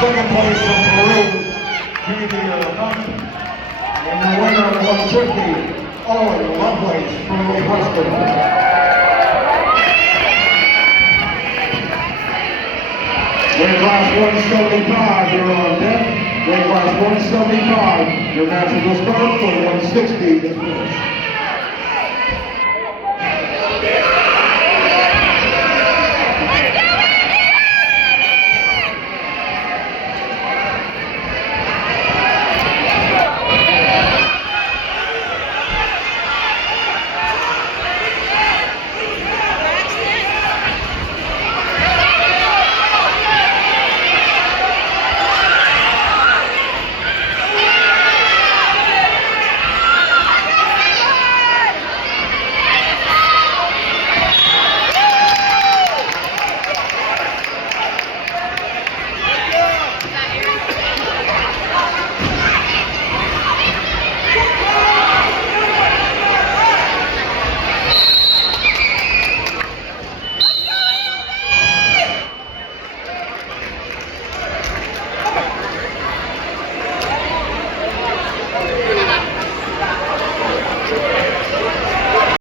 Second place from Peru, Jamie Hunt. And the winner of 150, Owen Lovelace from Western. Weight class 175, you're on deck. Weight class 175, your match will start for 160 to finish.